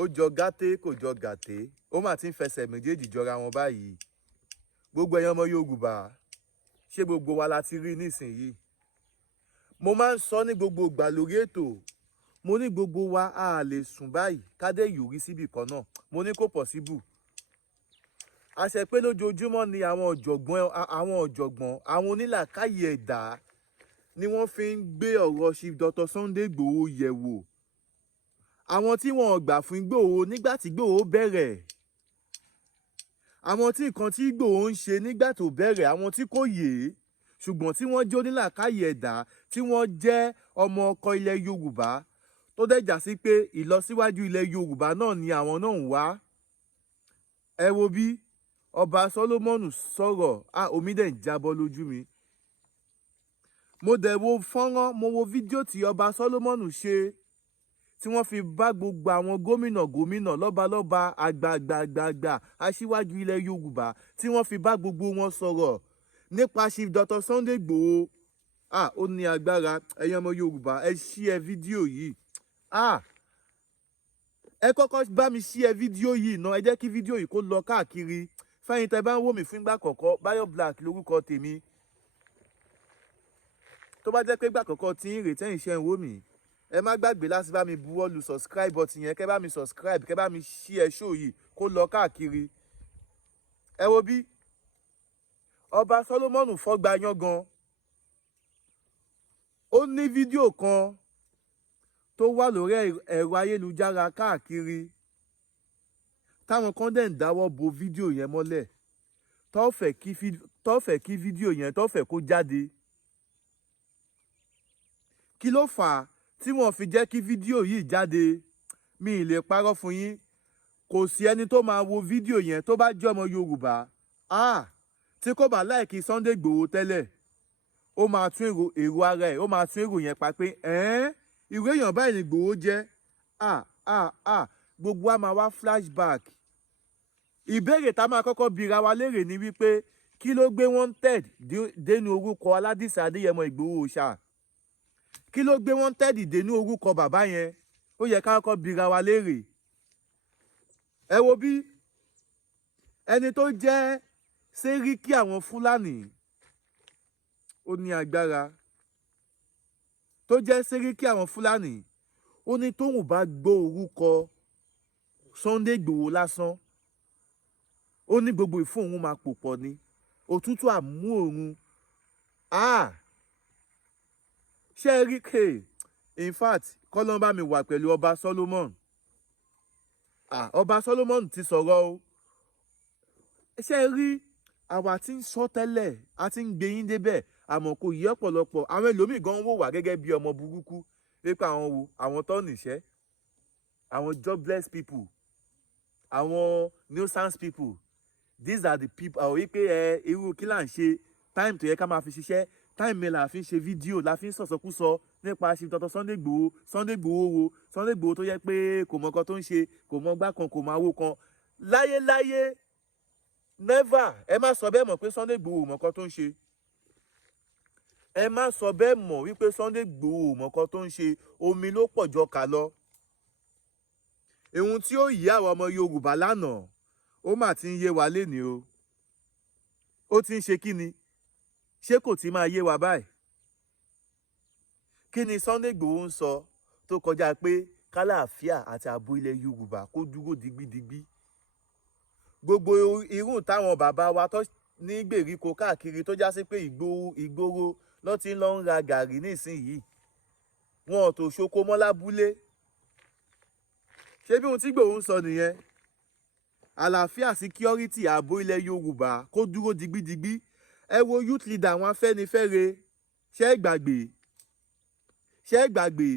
ó jọ gàté kò jọ gàté, ó mà ti ń fẹsẹ̀ méjèèjì jọra wọn báyìí. Gbogbo ẹ̀yin ọmọ Yorùbá, ṣé gbogbo wa la ti rí nísìnyí? Mo máa ń sọ ní gbogbo ìgbà lórí ètò, mo ní gbogbo wa a lè sùn báyìí kádé yòrí síbì kan náà, mo ní kò possible. Àṣẹ pé lójoojúmọ́ ni àwọn ọ̀jọ̀gbọ́n àwọn onílàákàyè ẹ̀dá ni wọ́n fi ń gbé ọ̀rọ̀ Chief Dr. Sunday Igboho yẹ̀wò. Àwọn tí wọ́n gbà fún Igboho nígbà tí Igboho bẹ̀rẹ̀, àwọn tí nǹkan tí Igboho ń ṣe nígbà tó bẹ̀rẹ̀, àwọn tí kò yé ṣùgbọ́n tí wọ́n jẹ́ onílàákàyè ẹ̀dá, tí wọ́n jẹ́ ọmọ ọkọ ilẹ̀ Yorùbá, tó dẹ̀jà sí pé ìlọsíwájú ilẹ̀ Yorùbá náà ni àwọn náà ń wá. Ẹ wo bí ọba Solomon sọ̀rọ̀, omi dẹ̀ ń jábọ́ lójú mi. Mo dẹ̀ wo fọ́nrán, mo wo fídíò tí ọba Solomon ṣe, tí wọ́n fi bá gbogbo àwọn gómìnà lọ́balọ́ba àgbààgbà aṣíwájú ilẹ̀ Yorùbá, tí wọ́n fi bá gbogbo wọn sọ̀rọ̀ nípa Chief Dr. Sunday Igboho. Ó ní agbára. Ẹ̀yin ọmọ Yorùbá, ẹ share fídíò yìí. Ẹ kọ́kọ́ bá mi share fídíò yìí náà, ẹ jẹ́ kí fídíò yìí kó lọ káàkiri. Fẹ́yìn tẹ́ bá ń wò mí fún ìgbà àkọ́kọ́, Bayo Black lórúkọ tèmi. Tó bá jẹ́ pé ìgbà àkọ́kọ́ tí ń retẹ́ ìṣe ń wò mí, ẹ má gbàgbé láti bá mi buwọ́ lu subscribe button yẹn, kẹ́ bá mi subscribe, kẹ́ bá mi share show yìí kó lọ káàkiri. Ẹ wo bí ọba Solomon fọ́gba yángan. Ó ní fídíò kan tó wà lórí ẹ̀rọ ayélujára káàkiri, táwọn kan dẹ̀ ń dáwọ́ bo fídíò yẹn mọ́lẹ̀, tó fẹ́ kí fídíò yẹn tó fẹ́ kó jáde. Kí ló fà á tí wọ́n fi jẹ́ kí fídíò yìí jáde? Mi ì lè parọ́ fún yín, kò sí ẹni tó máa wo fídíò yẹn tó bá jẹ́ ọmọ Yorùbá tí kò bá láìkí Sunday Igboho tẹ́lẹ̀, ó máa tún èrò ara ẹ̀, ó máa tún èrò yẹn pa pé ìwé èèyàn báyìí ni Igboho jẹ́. Gbogbo a máa wá flashback. Ìbéèrè tá máa kọ́kọ́ bira wa léèrè ni wípé kí ló gbé wanted dénú orúkọ Aládìsá Adéyẹmọ Ìgbòho ṣá? Kí ló gbé wanted dénú orúkọ bàbá yẹn? Ó yẹ ká kọ́kọ́ bira wa léèrè. Ẹ wo bí ẹni tó jẹ́ sẹ́ríkì àwọn Fúlàní, ó ní agbára. Tó jẹ́ sẹ́ríkì àwọn Fúlàní, ó ní tóun bá gbọ́ orúkọ Sunday Igboho lásán, ó ní gbogbo ìfún òun máa pò pọ̀ ni, òtútù àmú òun. Ṣé rí kè? In fact, kọ́lọ́n bá mi wà pẹ̀lú ọba Solomon. Ọba Solomon ti sọ̀rọ̀ o. Ṣé rí, àwa tí ń sọ tẹ́lẹ̀, a ti ń gbé yín débẹ̀, àmọ́ kò yí ọ̀pọ̀lọpọ̀. Àwọn ẹlòmíì gan wò wá gẹ́gẹ́ bí ọmọ burúkú, pípa àwọn wo, àwọn tó níṣẹ́, àwọn jobless people, àwọn nuisance people. These are the people. Àwọn wípé irú kí là ń ṣe, time tó yẹ ká máa fi ṣiṣẹ́, time mi là fi ń ṣe fídíò, la fi ń sọ̀sọ̀kúsọ nípa Chief Dr. Sunday Igboho. Sunday Igboho wo? Sunday Igboho tó yẹ pé kò mọ nǹkan tó ń ṣe, kò mọ gbá kan, kò mọ àwo kan. Láyéláyé, never. Ẹ má sọ bẹ́ẹ̀ mọ̀ pé Sunday Igboho mọ nǹkan tó ń ṣe. Ẹ má sọ bẹ́ẹ̀ mọ̀ wípé Sunday Igboho mọ nǹkan tó ń ṣe. Omi ló pọ̀ jọ kà lọ. Ohun tí ó yí àwọn ọmọ Yorùbá lánàá, ó mà ti ń yé wa lénìí o. Ó ti ń ṣe kí ni? Ṣé kò ti máa yé wa báyìí? Kí ni Sunday Igboho ń sọ tó kọjá pé kálàáfíà àti ààbò ilẹ̀ Yorùbá kó dúró digbidigbi? Gbogbo irú táwọn bàbá wa tó ní gbèríko káàkiri tó já sí pé ìgboro ló ti ń lọ ń ra gàrí nísìnyìí, wọn ò tó ṣoko mọ́ lábúlé. Ṣé bí ohun tí Igboho ń sọ nìyẹn? Àlàáfíà, security, ààbò ilẹ̀ Yorùbá kó dúró digbidigbi. Ẹ wo youth leader àwọn Afẹ́nifẹ́re, ṣé ẹ gbàgbé? Ṣé ẹ gbàgbé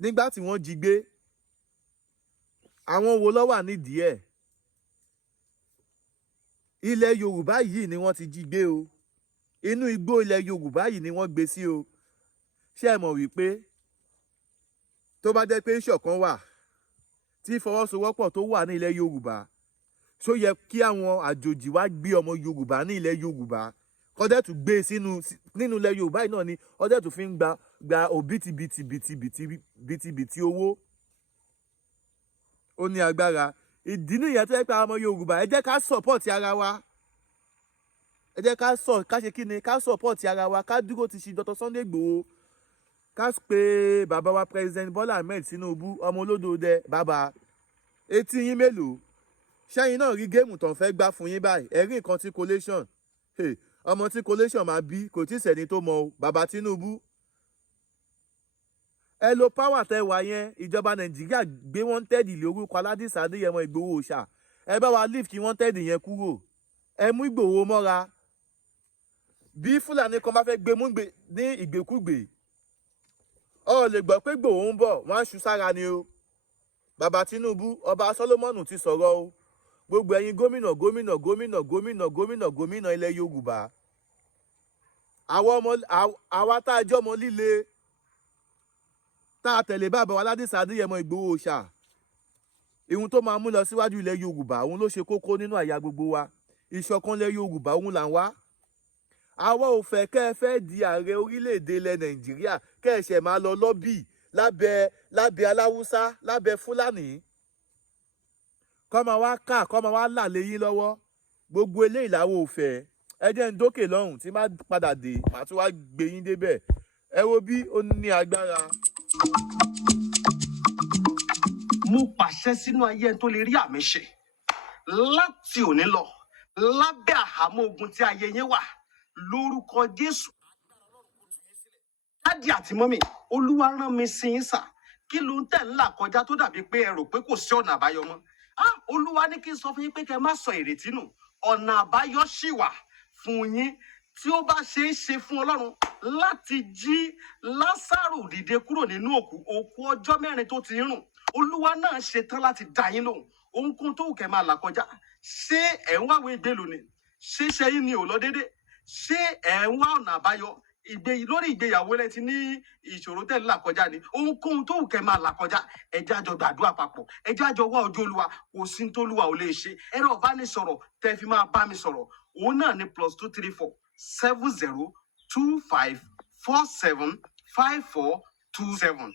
nígbà tí wọ́n jí gbé? Àwọn wo ló wà nídìí ẹ̀? Ilẹ̀ Yorùbá yìí ni wọ́n ti jí gbé o. Inú igbó ilẹ̀ Yorùbá yìí ni wọ́n gbé sí o. Ṣé ẹ mọ̀ wípé tó bá jẹ́ pé ìṣọ̀kan wà, tí ìfọwọ́sowọ́pọ̀ tó wà ní ilẹ̀ Yorùbá, ṣó yẹ kí àwọn àjòjì wá gbé ọmọ Yorùbá ní ilẹ̀ Yorùbá, kọ́dẹ̀ tún gbé nínú ilẹ̀ Yorùbá yìí náà ni ọdẹ̀ tún fi ń gba òbítíbitì owó. ó ní agbára. Ìdí nìyẹn tó yẹ pé àwọn ọmọ Yorùbá ẹ jẹ́ ká support ara wa, ẹ jẹ́ ká ṣe kí ni, ká support ara wa, ká dúró ti ṣe Dr. Sunday Igboho, ká pe bàbá wa President Bola Ahmed Tinubu ọmọ olódòdẹ. Bàbá etí yín mélòó? Ṣẹ́yìn náà rí géèmù tó ń fẹ́ gbá fún yín báyìí, ẹ rí nǹkan tí collation ọmọ tí collation máa bí kò tí ì sẹ́ni tó mọ o. Bàbá Tinubu ẹ lo power tẹ wà yẹn, ìjọba Nàìjíríà gbé wanted lé orúkọ Aládìsí Adéyẹmọ Ìgbòho Òòṣà, ẹ bá wa lift wanted yẹn kúrò, ẹ mú Ìgbòho mọ́ra. Bí Fúlàní kan bá fẹ́ gbé mú ní ìgbèkúgbè, ọ lè gbọ́ pé Ìgbòho ń bọ̀, wọ́n á ṣu sára ni o. Bàbá Tinubu, ọba Solomoni ti sọ̀rọ̀ o. Gbogbo ẹ̀yin gómìnà ilẹ̀ Yorùbá, àwa tá a jẹ́ ọmọ líle tá a tẹ̀lé bàbá wa Aládìsí Adéyẹmọ Ìgbòho Òòṣà, ihun tó máa mú lọ síwájú ilẹ̀ Yorùbá òun ló ṣe kókó nínú àyà gbogbo wa. Ìṣọ̀kan ilẹ̀ Yorùbá òun là ń wá. Àwa ò fẹ́ kẹ́ ẹ fẹ́ di ààrẹ orílẹ̀-èdè ilẹ̀ Nàìjíríà kẹ́ ẹ ṣẹ̀ máa lọ lọ́bì lábẹ́ aláwùsá, lábẹ́ Fúlàní, kọ́ máa wá là lé yín lọ́wọ́. Gbogbo eléyìí làwọn ò fẹ́. Ẹ jẹ́ ń dókè lọ́hùn, tí má padà dé màá tún wá gbé yín débẹ̀. Ẹ wo bí ó ní agbára. Mo pàṣẹ sínú ayé ẹni tó lè rí àmì ṣe láti òní lọ, lábẹ́ àhámọ́ ogun tí ayé yín wà, lórúkọ Jésù. Dádì àti mọ́mì, Olúwa rán mi sí yín sà. Kí ló ń tẹ̀ ń là kọjá tó dàbí pé ẹ rò pé kò sí ọ̀nà àbáyọ mọ́? Olúwa ní kí n sọ fún yín pé kẹ́ má sọ ìrètí nù. Ọ̀nà àbáyọ ṣì wà fún yín tí ó bá ṣe é ṣe fún Ọlọ́run láti jí Lásárù dìde kúrò nínú òkú ọjọ́ 4 tó ti rùn. Olúwa náà ṣetán láti dá yín lóhùn. Ohunkóhun tó wù kẹ́ máa là kọjá. Ṣé ẹ̀ ń wáwé ìgbélò ni? Ṣé iṣẹ́ yín ni ò lọ déédé? Ṣé ẹ̀ ń wá ọ̀nà àbáyọ? Lórí ìgbéyàwó lẹ ti ní ìṣòro tẹ́ ń là kọjá ni. Ohunkóhun tó wù kẹ́ máa là kọjá, ẹ jẹ́ á jọ gbàdúrà papọ̀, ẹ jẹ́ á jọ wá ojú Olúwa. Kò sí ní t'Olúwa ò lè ṣe. Ẹ̀rọ ìbánisọ̀rọ̀ tẹ́ fi máa bá mi sọ̀rọ̀ òun náà ni +234 70 25 47 5427.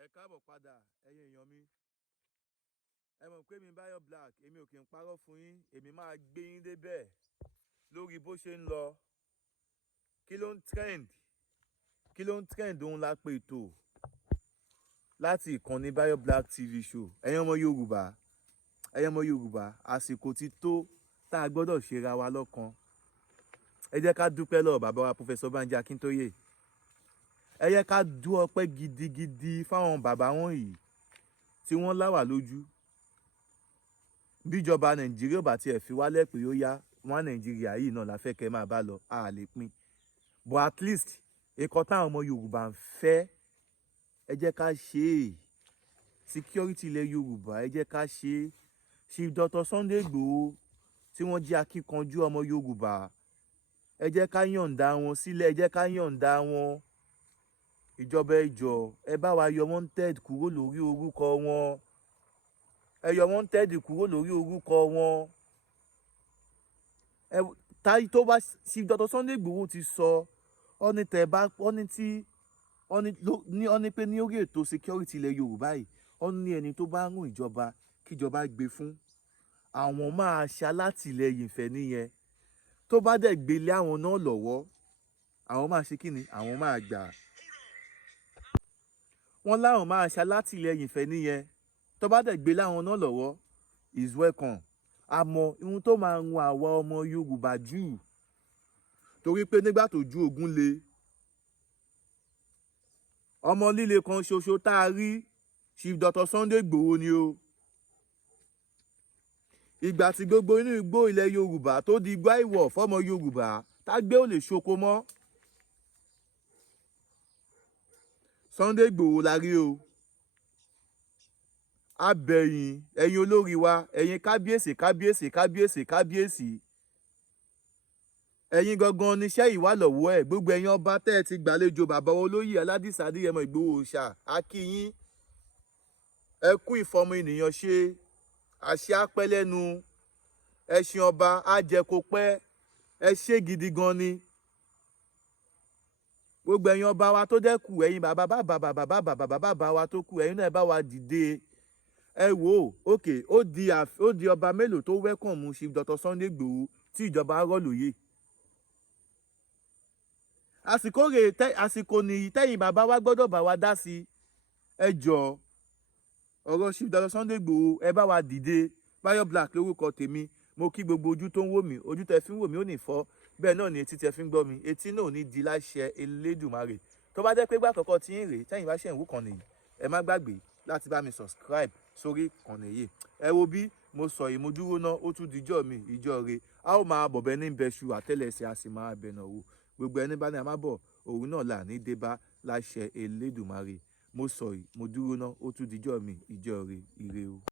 Ẹ káàbọ̀ padà ẹ̀yin èèyàn mi. Ẹ mọ̀ pé mi Báyọ̀ Black, èmi ò kì í parọ́ fún yín, èmi máa gbé yín débẹ̀ lórí bó ṣe ń lọ. Kí ló ń trend òun la pè tó láti ìkànnì Báyọ̀ Black TV show. Ẹ̀yin ọmọ Yorùbá, àsìkò ti tó tá a gbọ́dọ̀ ṣera wa lọ́kan. Ẹ jẹ́ ká dúpẹ́ lọ́wọ́ bàbá wa Professor Banji Akíntóyè. Ẹ jẹ́ ká dú ọpẹ́ gidigidi fáwọn bàbá wọ̀nyí tí wọ́n lá wà lójú. Bíjọba Nàìjíríà bá tiẹ̀ fi wálẹ̀ pé ó yá, wọn Nàìjíríà yìí náà la fẹ́ kẹ́ máa bá lọ, a lè pín. But at least ẹ̀kọ́ táwọn ọmọ Yorùbá ń fẹ́, ẹ jẹ́ ká ṣe é. Security ilẹ̀ Yorùbá, ẹ jẹ́ ká ṣe é. Chief Dr. Sunday Igboho tí wọ́n jẹ́ akíkanjú ọmọ Yorùbá, ẹ jẹ́ ká yọ̀ǹda wọn sílẹ̀, ẹ jẹ́ ká yọ̀ǹda wọn. Ìjọba ẹ jọ̀ọ́, ẹ bá wa yọ wanted kúrò lórí orúkọ wọn. Ẹ yọ wanted kúrò lórí orúkọ wọn. Táyì tó bá Chief Dr. Sunday Igboho ti sọ, ó ní pé ní orí ètò security ilẹ̀ Yorùbá yìí, ó ní ẹni tó bá rún ìjọba kíjọba gbé fún, àwọn máa ṣalátìlẹ́yìn fẹ́ nìyẹn. Tó bá dẹ̀ gbélé àwọn náà lọ́wọ́, àwọn máa ṣe kí ni? Àwọn máa gbà. Wọ́n láwọn máa ṣalátìlẹ́yìn fẹ́ nìyẹn. Tó bá dẹ̀ gbélé àwọn náà lọ́wọ́, is welcome. Àmọ́ ihun tó máa ń run àwa ọmọ Yorùbá jù, torí pé nígbà tó ju ogun le, ọmọ líle kan ṣoṣo tá a rí Chief Dr. Sunday Igboho ni o. Ìgbà tí gbogbo inú igbó ilẹ̀ Yorùbá tó di igbá ìwọ̀ fọ́mọ Yorùbá, tá gbé ò lè ṣoko mọ́, Sunday Igboho la rí o. Abẹ̀yìn ẹ̀yin olórí wa, ẹ̀yin kábíyèsí. Ẹ̀yin gangan níṣẹ́ ìwà lọ́wọ́ ẹ̀. Gbogbo ẹ̀yin ọba tẹ́ ẹ ti gbàlejò bàbá olóyè Aládìsí Adéyẹmọ Ìgbòho Òòṣà, a kí yín. Ẹ kú ìfọmọ ènìyàn ṣe, àṣẹ apẹ́ lẹ́nu, ẹṣin ọba á jẹ kó pẹ́, ẹ ṣé gidi gan ni. gbogbo ẹ̀yin ọba wa tó dẹ́kù, ẹ̀yin bàbá wa tó kù, ẹ̀yin náà ẹ bá wa dìde. Ẹ wò ó, òkè ó di ọba mélòó tó wẹ́kọ̀mù Chief Dr. Sunday Igboho tí ìjọba rọ̀ lóyè. Àsìkò nìyí tẹ́yin bàbá wa gbọ́dọ̀ bá wa dá sí. Ẹ jọ̀ọ́, ọ̀rọ̀ Chief Dr. Sunday Igboho ẹ bá wa dìde. Bayo Black lórúkọ tèmi. Mo kí gbogbo ojú tó ń wò mí, ojú tẹ fi ń wò mí ò ní fọ́, bẹ́ẹ̀ náà ni etí tẹ fi ń gbọ́ mi, etí náà ò ní di láṣẹ Elédùmarè. Tó bá jẹ́ pé ìgbà àkọ́kọ́ tí ń rèé tẹ́yin bá ṣe ń wò kàn nìyí, ẹ má gbàgbé láti bá mi subscribe sórí ìkànnì yìí. Ẹ wo bí mo sọ yìí, mo dúró ná, ó tún dijọ́ mi, ìjọ re. A ó máa bọ̀bẹ ní bẹ́ṣu àtẹ́lẹsẹ̀, a sì máa bẹ̀nà wò. Gbogbo ẹni bá ní a má bọ̀, òun náà là ní dé bá láṣẹ Elédùmarè. Mo sọ yìí, mo dúró ná, ó tún dijọ́ mi, ìjọ re, ire o.